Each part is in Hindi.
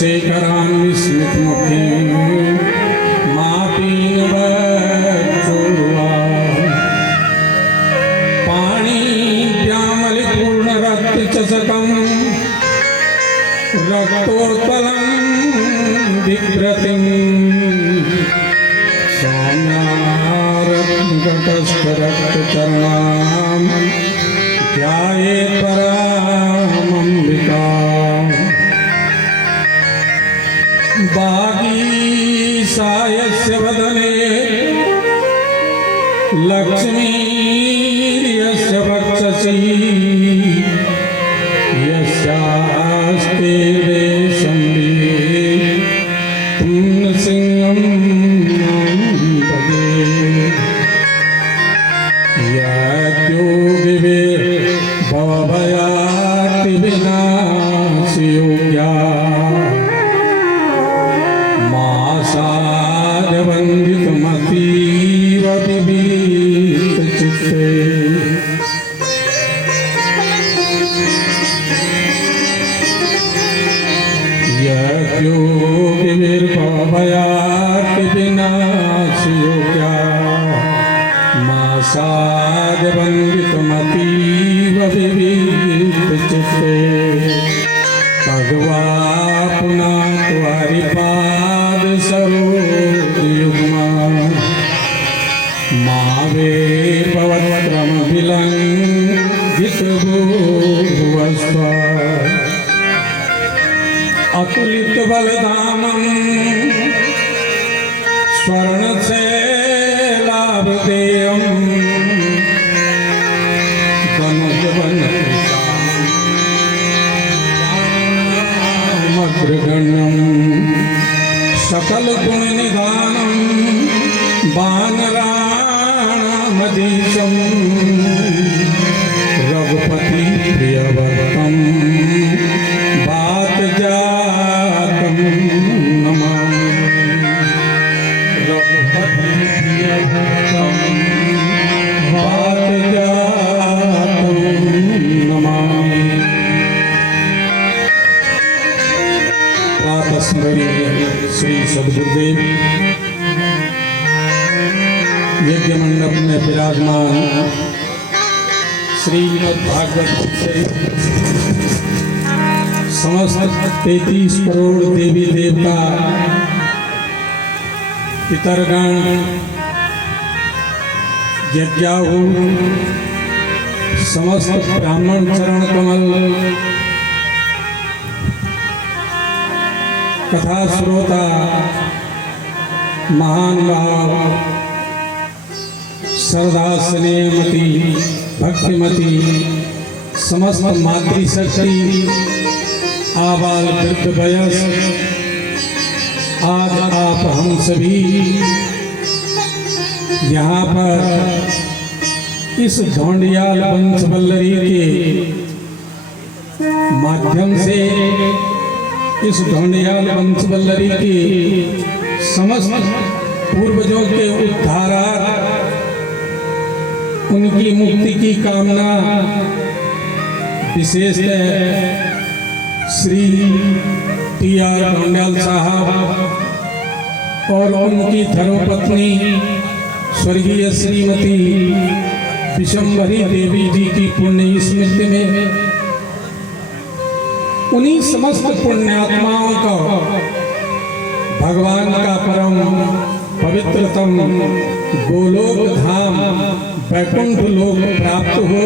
शेखरान्वित स्मित मुखे मापीन बचोरुआ पाणी श्यामल पूर्ण रक्त चषकम रक्तोत्पलम बिभ्रतिम सौम्यारत्नकटस्थ रक्त चरणाम ध्यायेत् परामंबिका बागीसायस्य वदने लक्ष्मीर्यस्य वक्षसि यस्यास्ते देशम्बे पुण्यसिंहं भजे यद्योगिवे भवभयाति विनाशयोग्या वंदितमतीव विभीत चित्ते यज्ञोगिर्भवयाति विनाशयोग्या मासाद वंदितमतीव विभीत चित्ते भगवा पुनः त्वरि पाद सरोजयुग्मा मावे पवत्रमभिलङ्घितभुवस्व अतुलितबलधामं स्वर्णशैलाभदेयं धनुजवनमग्रगण्यं सकल गुण निधानं वानराणामधीशं रघुपति प्रियवरतं वातजातं नमामि रघुपति प्रियवरतं वातजातं नमामि। प्रातः स्मरणीय श्री सद्गुरुदेव यज्ञ मंडप में विराजमान श्रीमद्भागवत से समस्त 33 करोड़ देवी देवता पितरगण यज्ञाहु समस्त ब्राह्मण चरण कमल कथा श्रोता महान भाव श्रद्धा स्नेहमती भक्तिमती समस्त मातृशक्ति आबाल वृद्ध वयस आज आप हम सभी यहाँ पर इस ढोंडियाल वंशवल्लरी के माध्यम से इस ढोंडियाल वंशवल्लरी के समस्त पूर्वजों के उद्धारार्थ उनकी मुक्ति की कामना विशेषतः श्री टी.आर. ढोंडियाल साहब और उनकी धर्मपत्नी स्वर्गीय श्रीमती विशंभरी देवी जी की पुण्य स्मृति में उन्हीं समस्त पुण्यात्माओं का भगवान का परम पवित्रतम गोलोक धाम वैकुंठ लोक प्राप्त हो,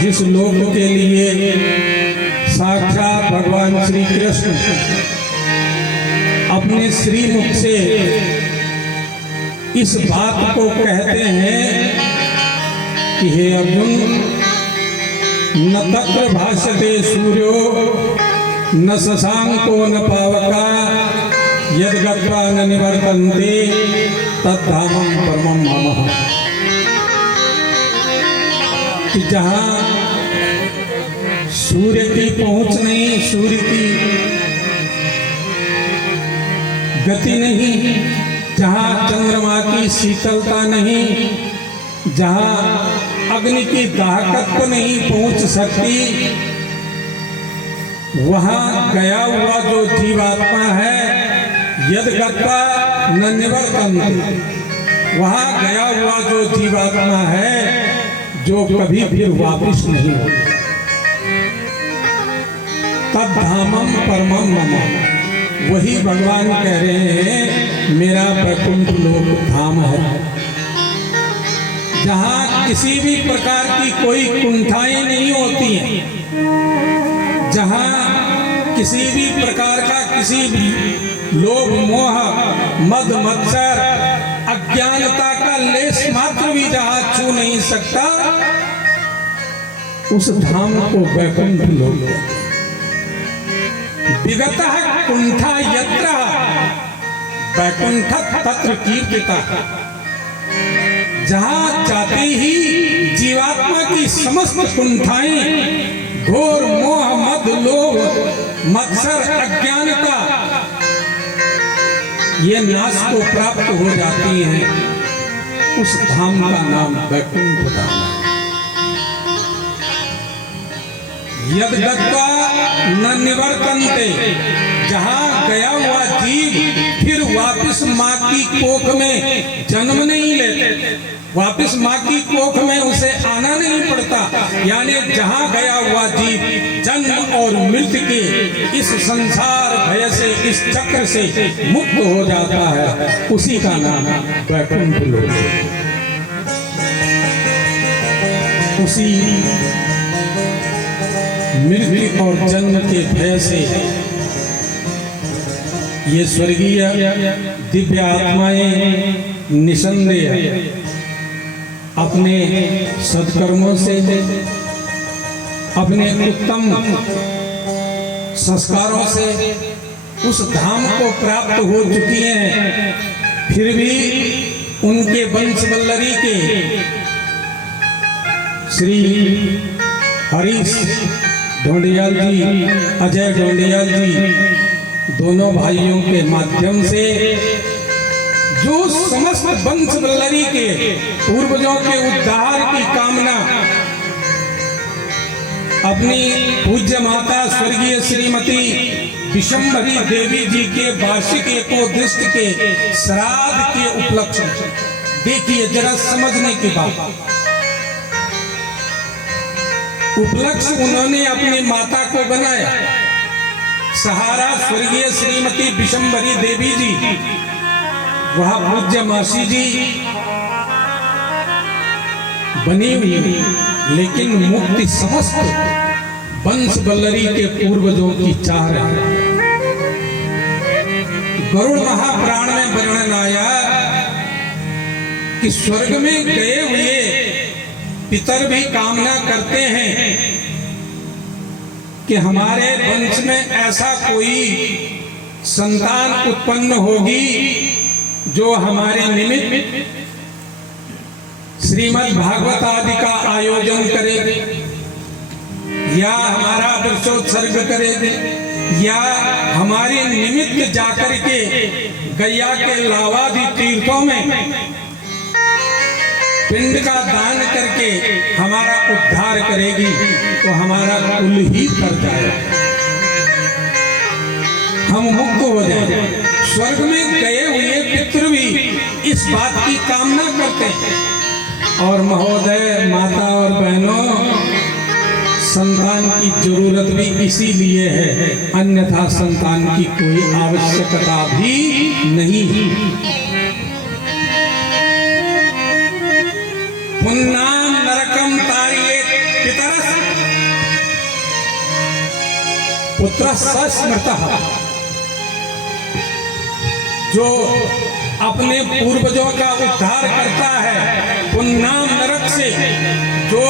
जिस लोक के लिए साक्षात भगवान श्री कृष्ण अपने श्रीमुख से इस बात को कहते हैं कि हे अर्जुन, न तत्र भाष्यते सूर्यो न शशांको न पावका यद् गत्वा न निवर्तन्ते तद्धामं परमं मम। कि जहाँ सूर्य की पहुंच नहीं, सूर्य की गति नहीं, जहाँ चंद्रमा की शीतलता नहीं, जहाँ अग्नि की दाहकत्व नहीं पहुंच सकती, वहाँ गया हुआ जो जीवात्मा है यद्गत्वा न निवर्तन्ते, वहाँ गया हुआ जो जीवात्मा है जो कभी फिर वापिस नहीं होता। तद्धामम परमम मम, वही भगवान कह रहे हैं मेरा वैकुंठ लोक धाम है, जहाँ किसी भी प्रकार की कोई कुंठाएं नहीं होती हैं, जहाँ किसी भी प्रकार का किसी भी लोभ मोह मद मत्सर अज्ञानता का लेस मात्र भी जहाँ छू नहीं सकता, उस धाम को वैकुंठ लोक। विगतः कुंठा यत्र वैकुंठ तत्र कीर्तितः, जहाँ जाते ही जीवात्मा की समस्त कुंठाएं घोर मोह मद लोभ मत्सर अज्ञानता ये नाश को प्राप्त हो जाती हैं, उस धाम का नाम वैकुंठ धाम है। यद्गत्वा न निवर्तन्ते, जहाँ गया हुआ जीव फिर वापस माँ की कोख में जन्म नहीं लेते, वापस माँ की कोख में उसे आना नहीं पड़ता, यानी जहाँ गया हुआ जीव जन्म और मृत्यु के इस संसार भय से, इस चक्र से मुक्त हो जाता है, उसी का नाम वैकुंठ लोक है। उसी मृत्यु और जन्म के भय से ये स्वर्गीय दिव्य आत्माएं निसंदेह अपने सत्कर्मों से, अपने उत्तम संस्कारों से उस धाम को प्राप्त हो चुकी हैं, फिर भी उनके वंश वल्लरी के श्री हरीश ढोंडियाल जी, अजय ढोंडियाल जी, दोनों भाइयों के माध्यम से जो समस्त वंश वल्लरी के पूर्वजों के उद्धार की कामना अपनी पूज्य माता स्वर्गीय श्रीमती विशंभरी देवी जी के वार्षिक एकोदृष्ट के श्राद्ध के उपलक्ष्य, देखिए जरा समझने की बात, उपलक्ष्य उन्होंने अपनी माता को बनाया, सहारा स्वर्गीय श्रीमती विशंभरी देवी जी, वह पूज्य मासी जी बनी हुई, लेकिन मुक्ति समस्त वंश वल्लरी के पूर्वजों की चाह रही। गरुड़ महापुराण में वर्णन आया कि स्वर्ग में गए हुए पितर भी कामना करते हैं कि हमारे वंश में ऐसा कोई संतान उत्पन्न होगी जो हमारे निमित्त श्रीमद् भागवत आदि का आयोजन करे, या हमारा वृक्षोत्सर्ग करे, या हमारे निमित्त जाकर के गैया के लावादि तीर्थों में पिंड का दान करके हमारा उद्धार करेगी, तो हमारा कुल ही तर जाएगा, हम मुक्त हो जाएंगे। स्वर्ग में गए हुए पितृ भी इस बात की कामना करते हैं। और महोदय, माता और बहनों, संतान की जरूरत भी इसीलिए है, अन्यथा संतान की कोई आवश्यकता भी नहीं। पुन्नाम नरकम तारिये पितरस पुत्रस्य स्मृतः, जो अपने पूर्वजों का उद्धार करता है, पुन्नाम नरक से जो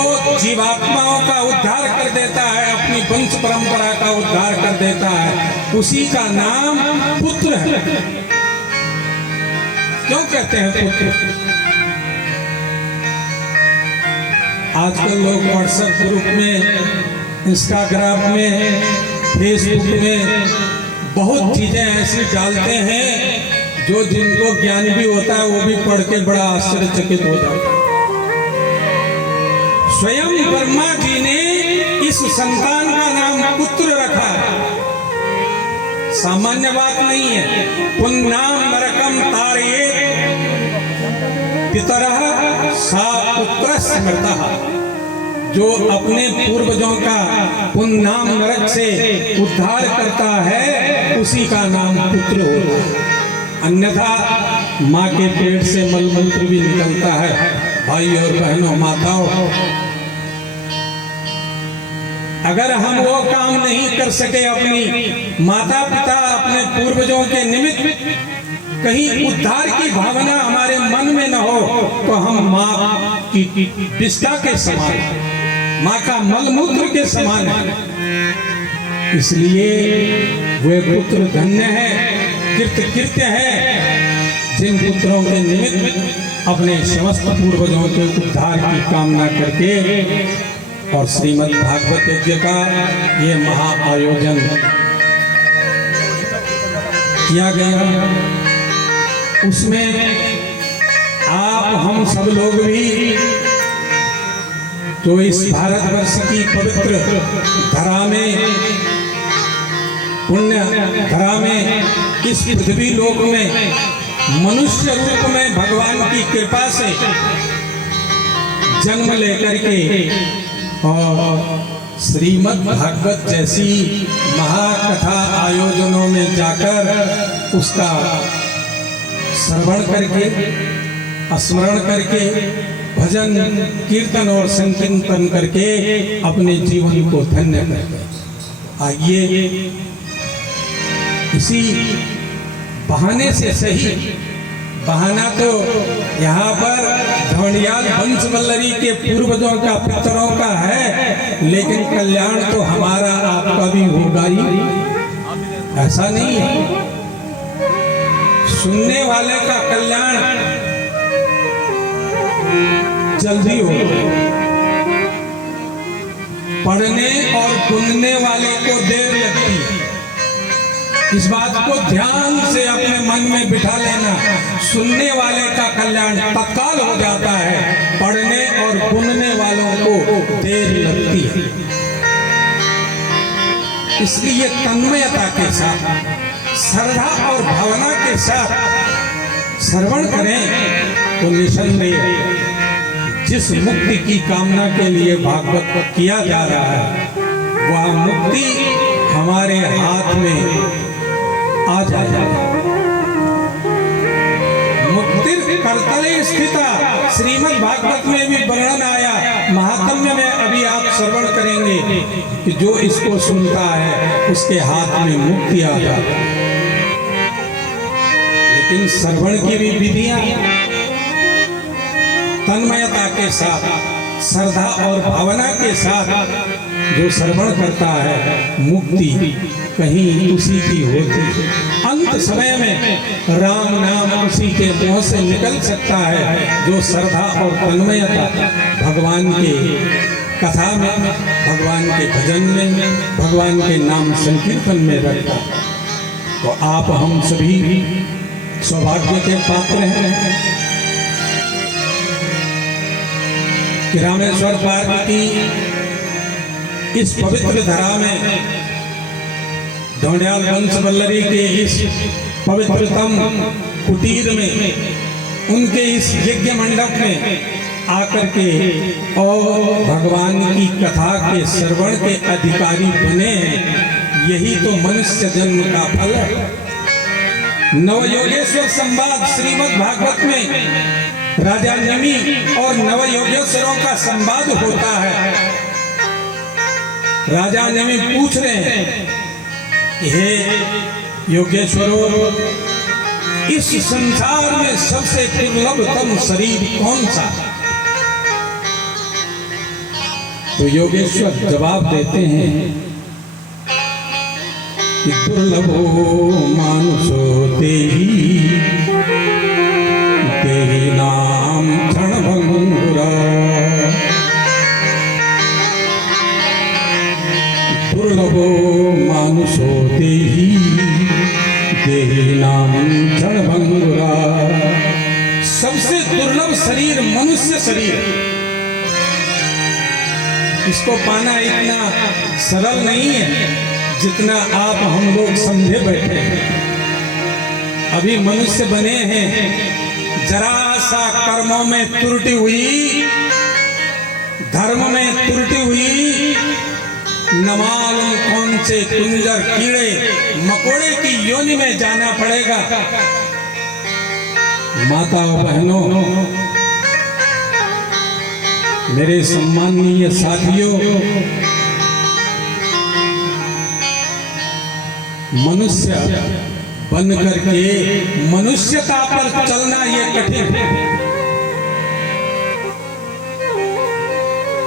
जीवात्माओं का उद्धार कर देता है, अपनी वंश परंपरा का उद्धार कर देता है, उसी का नाम पुत्र है। क्यों कहते हैं पुत्र? आजकल लोग व्हाट्सएप ग्रुप में, इंस्टाग्राम में, फेसबुक में बहुत चीजें ऐसी डालते हैं जो जिनको ज्ञान भी होता है वो भी पढ़ के बड़ा आश्चर्यचकित हो जाता है। स्वयं ब्रह्मा जी ने इस संतान का नाम पुत्र रखा है, सामान्य बात नहीं है। पुन्नाम नरकम तारयेत पितरः सा पुत्र स्मृतः। जो अपने पूर्वजों का पुन्नाम नरक से उद्धार करता है उसी का नाम पुत्र होता है। अन्यथा माँ के पेट से मलमूत्र भी निकलता है। भाई और बहनों, माताओं, अगर हम वो काम नहीं कर सके, अपनी माता पिता अपने पूर्वजों के निमित्त कहीं उद्धार की भावना हमारे मन में न हो, तो हम माँ की पिस्ता के समान, माँ का मलमूत्र के समान है। इसलिए वे पुत्र धन्य है, कृत्य है, जिन पुत्रों के निमित्त अपने समस्त पूर्वजों के उद्धार की कामना करके और श्रीमद् भागवत यज्ञ का ये महा आयोजन किया गया। उसमें आप हम सब लोग भी जो इस भारतवर्ष की पवित्र धरा में, पुण्य धरा में, इस पृथ्वी लोक में मनुष्य रूप में भगवान की कृपा से जन्म लेकर के और श्रीमद् भागवत जैसी महाकथा आयोजनों में जाकर उसका श्रवण करके, स्मरण करके, भजन कीर्तन और संकीर्तन करके अपने जीवन को धन्य करके आइए इसी बहाने से सही, बहाना तो यहाँ पर ढोंडियाल वंश वल्लरी के पूर्वजों का, पितरों का है, लेकिन कल्याण तो हमारा आपका भी होगा ही, ऐसा नहीं है। सुनने वाले का कल्याण जल्दी होगा, पढ़ने और सुनने वाले को देर लगती है। इस बात को ध्यान से अपने मन में बिठा लेना, सुनने वाले का कल्याण तत्काल हो जाता है, पढ़ने और सुनने वालों को देर लगती है। इसलिए तन्मयता के साथ, श्रद्धा और भावना के साथ श्रवण करें तो निसंदेह जिस मुक्ति की कामना के लिए भागवत किया जा रहा है वह मुक्ति हमारे हाथ में आ जाए। मुक्ति करतले स्थिता श्रीमद् भागवत में भी वर्णन आया, महात्म्य में अभी आप श्रवण करेंगे कि जो इसको सुनता है उसके हाथ में मुक्ति आ जाती है। लेकिन श्रवण की भी विधियां तन्मयता के साथ, श्रद्धा और भावना के साथ जो श्रवण करता है मुक्ति कहीं उसी की होती है। अंत समय में राम नाम उसी के मुंह से निकल सकता है जो श्रद्धा और तन्मयता भगवान के कथा में, भगवान के भजन में, भगवान के नाम संकीर्तन में रखता है। तो आप हम सभी सौभाग्य के पात्र हैं कि रामेश्वर पार्क की इस पवित्र धरा में, ढोंडियाल वंश वल्लरी के इस पवित्रतम कुटीर में, उनके इस यज्ञ मंडप में आकर के और भगवान की कथा के श्रवण के अधिकारी बने हैं। यही तो मनुष्य जन्म का फल है। नवयोगेश्वर संवाद श्रीमद् भागवत में राजा नमी और नवयोगेश्वरों का संवाद होता है। राजा नमी पूछ रहे हैं कि हे योगेश्वरों, इस संसार में सबसे दुर्लभतम शरीर कौन सा? तो योगेश्वर जवाब देते हैं कि दुर्लभो मानुषो देही नाम क्षणभंगुरा। दुर्लभो मानुषो देही देहिनां क्षणभंगुरा। सबसे दुर्लभ शरीर मनुष्य शरीर है। इसको पाना इतना सरल नहीं है जितना आप हम लोग समझे बैठे हैं। अभी मनुष्य बने हैं, जरा सा कर्मों में त्रुटि हुई, धर्म में त्रुटि हुई, न मालूम कौन से कुंजर कीड़े मकोड़े की योनि में जाना पड़ेगा। माता बहनों, मेरे सम्माननीय साथियों, मनुष्य बन करके मनुष्यता पर चलना ये कठिन है।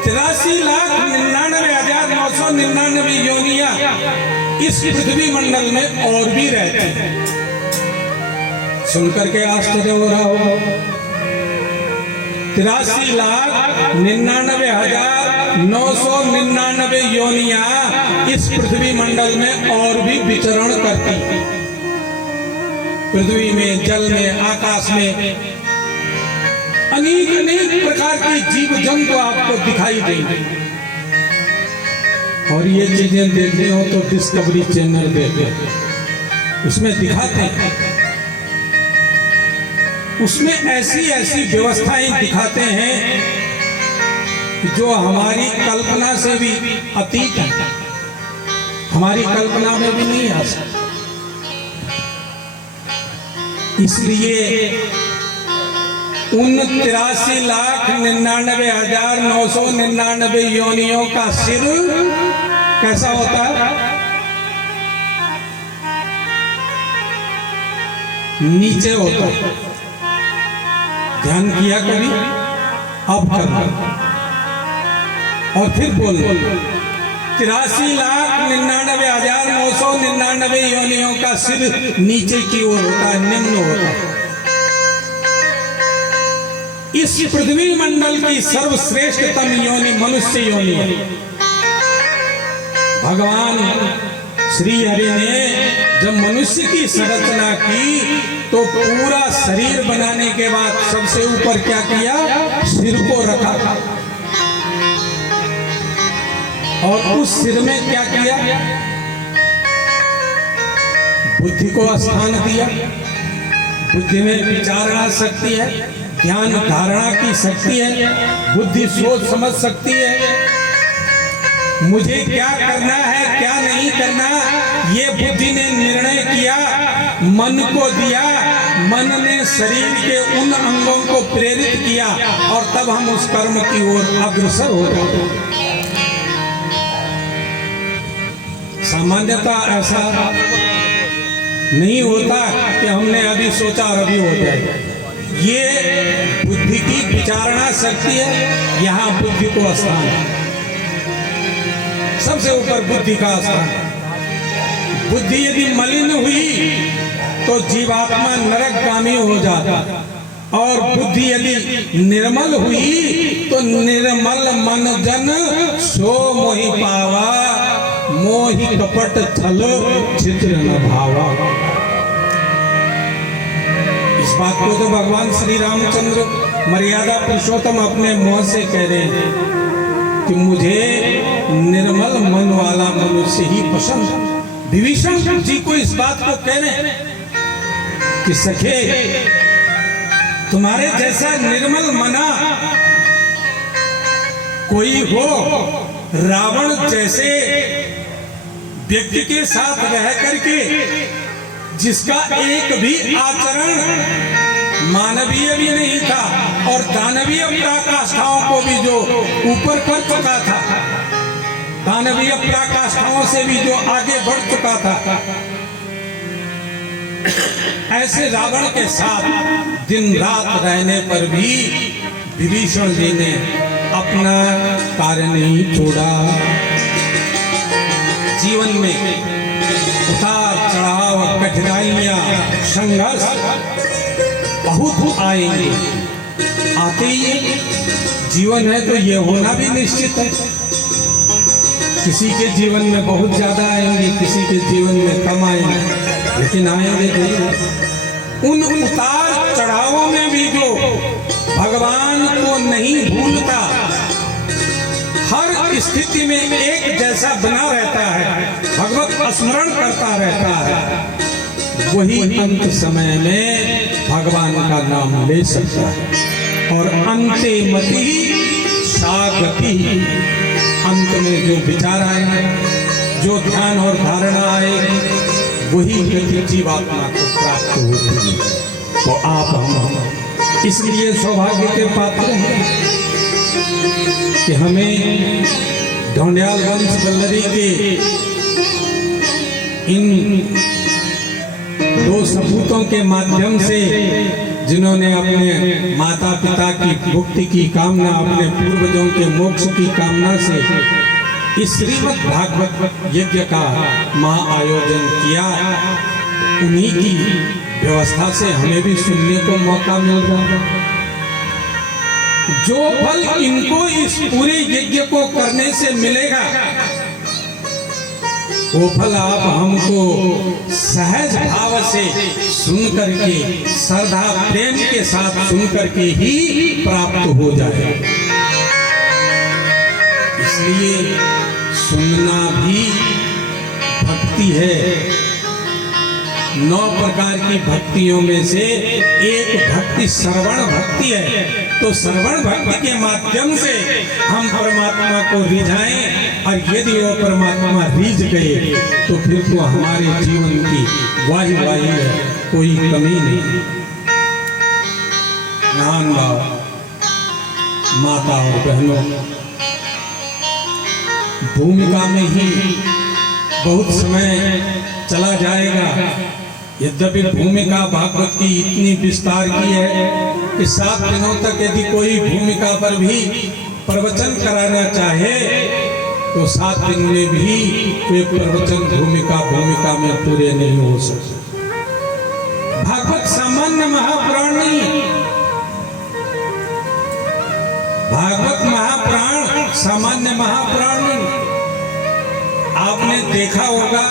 83,99,999 योनियां इस पृथ्वी मंडल में और भी रहती हैं। सुनकर के आश्चर्य हो रहा हो। 83,99,999 योनियां इस पृथ्वी मंडल में और भी विचरण करती हैं। पृथ्वी में, जल में, आकाश में अनेक अनेक प्रकार के जीव जंतु आपको दिखाई देंगे। और ये चीजें देखते हो तो डिस्कवरी चैनल देखते, उसमें दिखाते हैं, उसमें ऐसी ऐसी व्यवस्थाएं दिखाते हैं जो हमारी कल्पना से भी अतीत है, हमारी कल्पना में भी नहीं आ सकती। इसलिए उन 83,99,999 योनियों का सिर कैसा होता है? नीचे होता है। ध्यान किया कभी? अब करना और फिर बोल। 83,99,999 योनियों का सिर नीचे की ओर होता है, निम्न होता है। इस पृथ्वी मंडल की सर्वश्रेष्ठतम योनि मनुष्य योनि है। भगवान श्री हरि ने जब मनुष्य की संरचना की तो पूरा शरीर बनाने के बाद सबसे ऊपर क्या किया? सिर को रखा और उस सिर में क्या किया? बुद्धि को स्थान दिया। बुद्धि में विचारणा शक्ति है, ज्ञान धारणा की शक्ति है, बुद्धि सोच समझ सकती है। मुझे क्या करना है, क्या नहीं करना, ये बुद्धि ने निर्णय किया, मन को दिया, मन ने शरीर के उन अंगों को प्रेरित किया और तब हम उस कर्म की ओर अग्रसर हो जाते। सामान्यतः ऐसा नहीं होता कि हमने अभी सोचा और अभी हो जाएगा। ये बुद्धि की विचारणा शक्ति है, यहाँ बुद्धि को स्थान है, सबसे ऊपर बुद्धि का स्थान। बुद्धि यदि मलिन हुई तो जीवात्मा नरकगामी हो जाता, और बुद्धि यदि निर्मल हुई तो निर्मल मन जन सो मोहि पावा, मोहि कपट छल चित्र न भावा। इस बात को तो भगवान श्री रामचंद्र मर्यादा पुरुषोत्तम अपने मुंह से कह रहे हैं कि मुझे निर्मल मन वाला मनुष्य ही पसंद है। विभीषण जी को इस बात को कह रहे हैं कि सखे, तुम्हारे जैसा निर्मल मना कोई हो, रावण जैसे व्यक्ति के साथ रह करके जिसका एक भी आचरण मानवीय भी नहीं था और दानवीय पराकाष्ठाओं को भी जो ऊपर कर चुका था, दानवीय पराकाष्ठाओं से भी जो आगे बढ़ चुका था, ऐसे रावण के साथ दिन रात रहने पर भी विभीषण जी ने अपना कार्य नहीं छोड़ा। जीवन में उतार चढ़ाव, कठिनाइयां, संघर्ष बहुत आएंगे, आते ही जीवन है तो ये होना भी निश्चित है। किसी के जीवन में बहुत ज्यादा आएंगे, किसी के जीवन में कम आएंगे, लेकिन आएंगे जरूर। उन उतार चढ़ावों में भी जो भगवान को नहीं भूलता, हर स्थिति में एक जैसा बना रहता है, भगवत स्मरण करता रहता है, वही अंत समय में भगवान का नाम ले सकता है। और अंते मति सा गति, अंत में जो विचार आएगा, जो ध्यान और धारणा आएगी, वही गति जीवात्मा को प्राप्त होती है। तो आप हम इसलिए सौभाग्य के पात्र हैं कि हमें ढोंडियाल वंश वल्लरी के इन दो सपूतों के माध्यम से, जिन्होंने अपने माता पिता की मुक्ति की कामना, अपने पूर्वजों के मोक्ष की कामना से इस श्रीमद् भागवत यज्ञ का महाआयोजन किया, उन्हीं की व्यवस्था से हमें भी सुनने को मौका मिल रहा है। जो फल इनको इस पूरे यज्ञ को करने से मिलेगा, वो फल आप हमको सहज भाव से सुन करके, श्रद्धा प्रेम के साथ सुन करके ही प्राप्त हो जाए। इसलिए सुनना भी भक्ति है। 9 प्रकार की भक्तियों में से एक भक्ति श्रवण भक्ति है। तो श्रवण भक्ति के माध्यम से हम परमात्मा को रिझाएं, और यदि वो परमात्मा रिझ गए तो फिर तो हमारे जीवन की वाही वाही है, कोई कमी नहीं। नान भाव माता और बहनों, भूमिका में ही बहुत समय चला जाएगा। यद्यपि भूमिका भागवत की इतनी विस्तार की है कि 7 दिनों तक यदि कोई भूमिका पर भी प्रवचन कराना चाहे तो 7 दिन में भी कोई प्रवचन भूमिका में पूरे नहीं हो सकते। भागवत सामान्य महापुराण नहीं है। भागवत महापुराण सामान्य महापुराण नहीं। आपने देखा होगा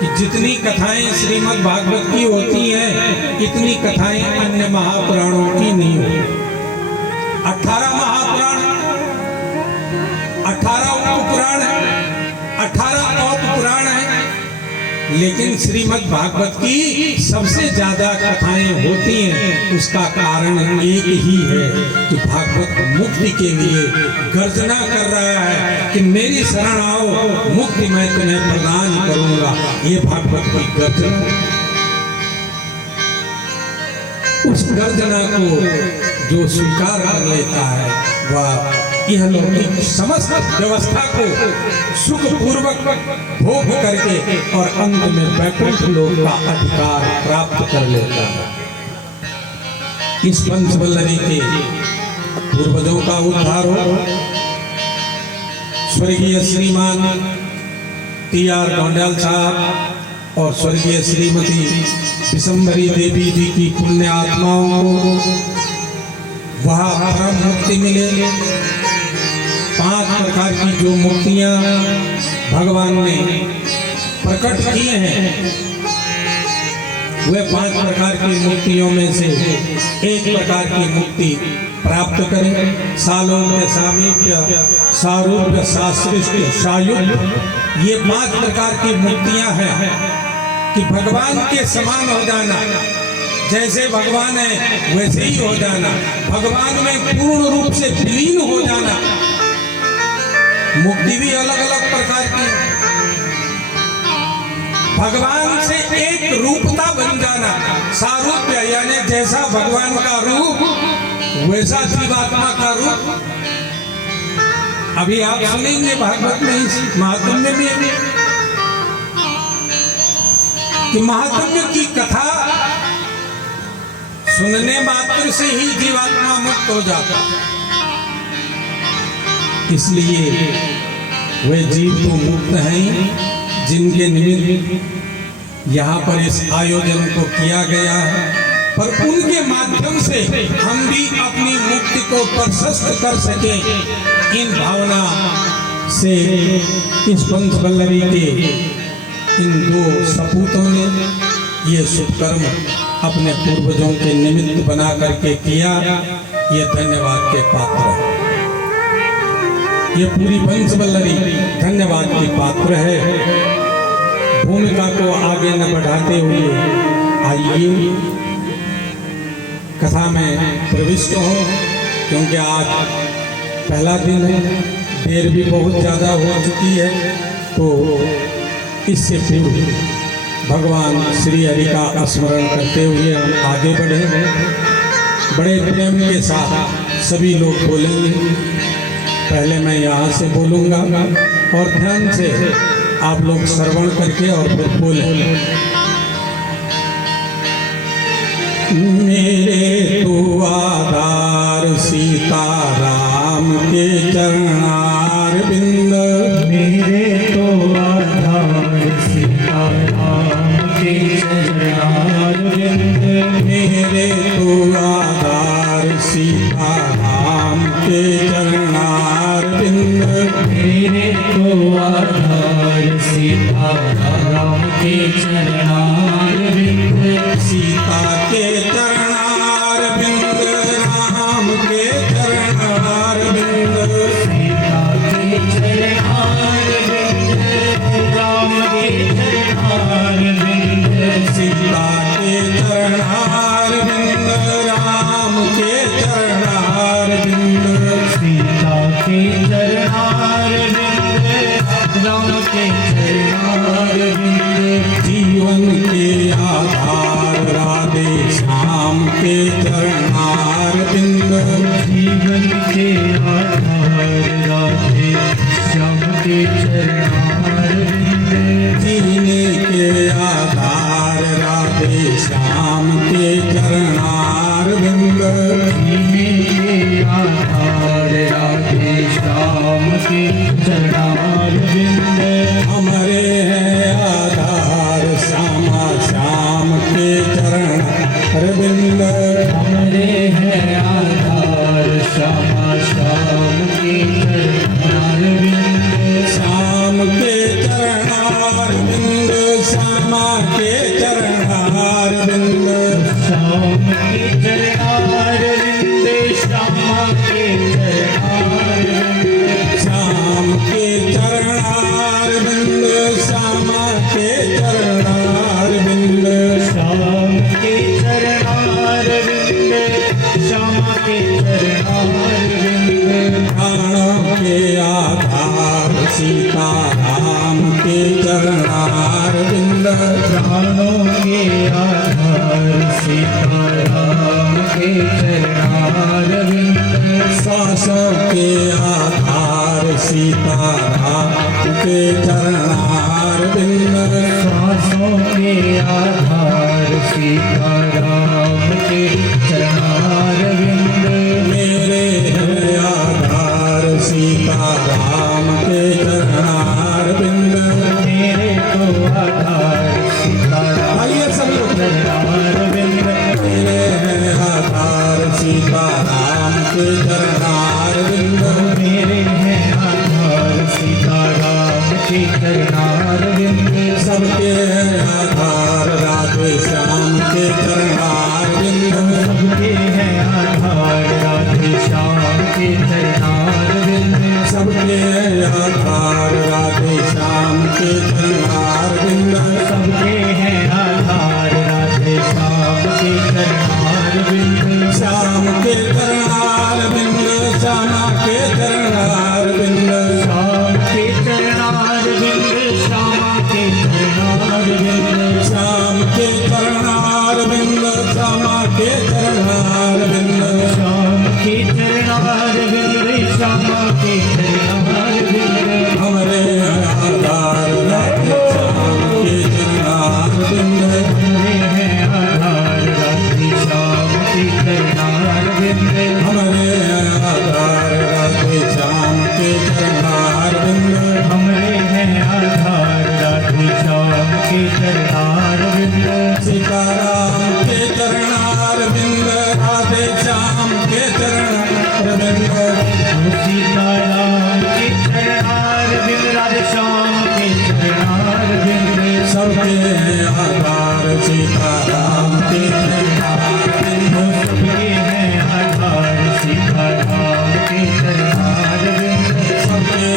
कि जितनी कथाएं श्रीमद् भागवत की होती हैं, इतनी कथाएं अन्य महापुराणों की नहीं होती। 18 महापुराण, 18 उपपुराण है, 18 औपपुराण है, लेकिन श्रीमद् भागवत की सबसे ज्यादा कथाएं होती हैं। उसका कारण एक ही है कि भागवत मुक्ति के लिए गर्जना कर रहा है कि मेरी शरण आओ, मुक्ति मैं तुम्हें प्रदान करूंगा। ये भागवत की गर्जना। उस गर्जना को जो स्वीकार कर लेता है, वह यह लौकिक समस्त व्यवस्था को सुख पूर्वक भोग करके और अंत में वैकुंठ लोक का अधिकार प्राप्त कर लेता है। इस पंचवल्लरी के पूर्वजों का उद्धार हो। स्वर्गीय श्रीमान TR ढोंडियाल साहब और स्वर्गीय श्रीमती विशंभरी देवी जी की पुण्य आत्माओं को वहाँ परम मुक्ति मिले। 5 प्रकार की जो मुक्तियां भगवान ने प्रकट किए हैं, वे 5 प्रकार की मुक्तियों में से एक प्रकार की मुक्ति प्राप्त करें। सालोक्य, सामीप्य, सारूप्य, सासृष्ट, सायुज्य, ये 5 प्रकार की मुक्तियां हैं कि भगवान के समान हो जाना, जैसे भगवान है वैसे ही हो जाना, भगवान में पूर्ण रूप से विलीन हो जाना। मुक्ति भी अलग अलग प्रकार की, भगवान से एक रूपता बन जाना, सारूप्य यानी जैसा भगवान का रूप वैसा जीवात्मा का रूप। अभी आप सुनेंगे भागवत में इस महात्म्य में कि महात्म्य की कथा सुनने मात्र से ही जीवात्मा मुक्त हो जाता। इसलिए वे जीव तो मुक्त हैं जिनके निमित्त यहाँ पर इस आयोजन को किया गया है, पर उनके माध्यम से हम भी अपनी मुक्ति को प्रशस्त कर सके। इन भावना से इस पंच वल्लरी के इन दो सपूतों ने ये शुभ कर्म अपने पूर्वजों के निमित्त बना करके किया, ये धन्यवाद के पात्र है। ये पूरी पंच वल्लरी धन्यवाद की पात्र है। भूमिका को आगे न बढ़ाते हुए आइए कथा में प्रविष्ट हो, क्योंकि आज पहला दिन है, देर भी बहुत ज़्यादा हो चुकी है। तो इससे पूर्व भगवान श्री हरि का स्मरण करते हुए हम आगे बढ़े। बड़े प्रेम के साथ सभी लोग बोलेंगे। पहले मैं यहाँ से बोलूँगा और ध्यान से आप लोग श्रवण करके और फिर बोलें। मेरे तो आधार सीताराम के चरणार बिंद, मेरे तो आधार सीताराम के चरणार बिंद, मेरे तो आधार सीताराम के चरणार बिंद, मेरे तो आधार सीताराम के चरणार बिंद, सीता के चरणार बिंद, राम के चरणार बिंद, सीता के चरणार बिंद, राम के चरणार बिंद, सीता के चरणार बिंद, राम के चरणार बिंद, सीता के चरणार बिंद, राम के चरणार बिंद, जीवन के आधार राधे श्याम के चरणार बिंद, जीवन के आधार राधे श्याम के चरणार बिंद, जीने के आधार राधे श्याम के चरणार बिंद, जीने के आधार राधे श्याम के चरणार बिंद, हमारे हैं आधार श्यामा श्याम के चरणार बिंद, हमारे हैं आधार श्यामा श्याम के चरणार बिंद, श्याम के चरणार बिंद, श्यामा के चरणार बिंद, श्याम के चरणार बिंद, श्यामा के चरणार बिंद, श्याम के चरणार बिंद, श्यामा के चरणार बिंद, श्याम के चरणार बिंद, श्यामा के चरणार बिंद, प्राणों के आधार सीताराम के चरणार बिंद, प्राणों के आधार सीताराम के चरणार बिंद, श्वासों के आधार सीताराम के चरणार बिंद, श्वासों के आधार सीताराम के चरणार बिंद, मेरे हैं आधार सीताराम के चरणार बिंद। मेरे तो आधार सीताराम आइए सब लोग। चरणार बिंद, मेरे हैं आधार सीताराम के चरणार बिंद, मेरे हैं आधार सीताराम के चरणार बिंद, सबके आधार राधे श्याम के चरणार बिंद, सबके हैं आधार राधे श्याम के चरणार बिंद, सबके आधार राधे श्याम के चरणार बिंद, सबके हैं आधार राधे श्याम के चरणार बिंद, श्याम के चरणार बिंद, श्यामा के चरणार बिंद, श्याम के चरणार बिंद, श्यामा के चरणार बिंद, श्याम के चरणार बिंद, श्यामा के चरणार बिंद, श्याम के चरणार बिंद, श्यामा के चरणार बिंद, हमारे आधार सीताराम के चरणारविंद सबके हैं आधार सीताराम के चरणारविंद सबके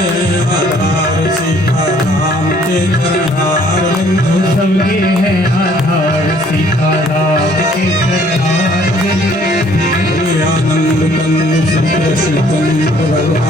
आधार सीताराम के चरणारविंद सबके हैं आधार सीताराम के चरणारविंद आनंद कंद श्री कृष्ण चंद्र भगवान